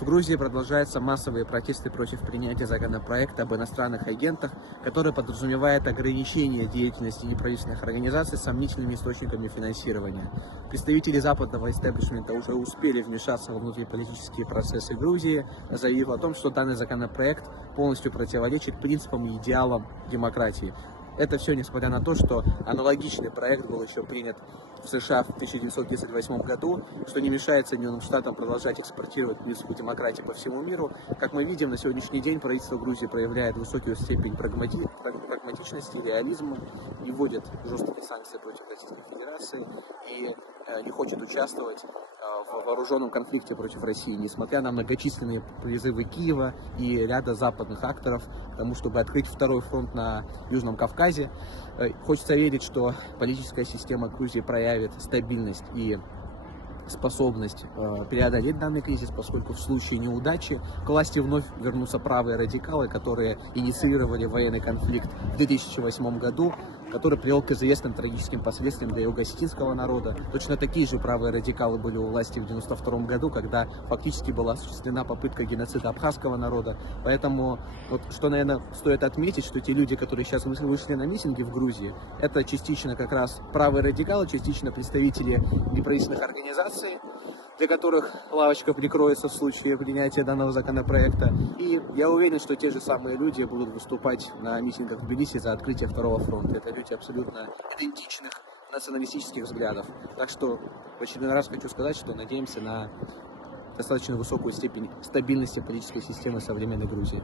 В Грузии продолжаются массовые протесты против принятия законопроекта об иностранных агентах, который подразумевает ограничение деятельности неправительственных организаций с сомнительными источниками финансирования. Представители западного истеблишмента уже успели вмешаться во внутриполитические процессы Грузии, заявив о том, что данный законопроект полностью противоречит принципам и идеалам демократии. Это все несмотря на то, что аналогичный проект был еще принят в США в 1938 году, что не мешает Соединенным Штатам продолжать экспортировать принципы демократии по всему миру. Как мы видим, на сегодняшний день правительство Грузии проявляет высокую степень прагматичности, реализма, не вводит жесткие санкции против Российской Федерации и не хочет участвовать в вооруженном конфликте против России, несмотря на многочисленные призывы Киева и ряда западных акторов к тому, чтобы открыть второй фронт на Южном Кавказе. Хочется верить, что политическая система Грузии проявит стабильность и способность преодолеть данный кризис, поскольку в случае неудачи к власти вновь вернутся правые радикалы, которые инициировали военный конфликт в 2008 году, который привел к известным трагическим последствиям для юго-осетинского народа. Точно такие же правые радикалы были у власти в 1992 году, когда фактически была осуществлена попытка геноцида абхазского народа. Поэтому, что, наверное, стоит отметить, что те люди, которые сейчас вышли на митинги в Грузии, это частично как раз правые радикалы, частично представители неправительственных организаций, для которых лавочка прикроется в случае принятия данного законопроекта. И я уверен, что те же самые люди будут выступать на митингах в Тбилиси за открытие второго фронта. Это люди абсолютно идентичных националистических взглядов. Так что в очередной раз хочу сказать, что надеемся на достаточно высокую степень стабильности политической системы современной Грузии.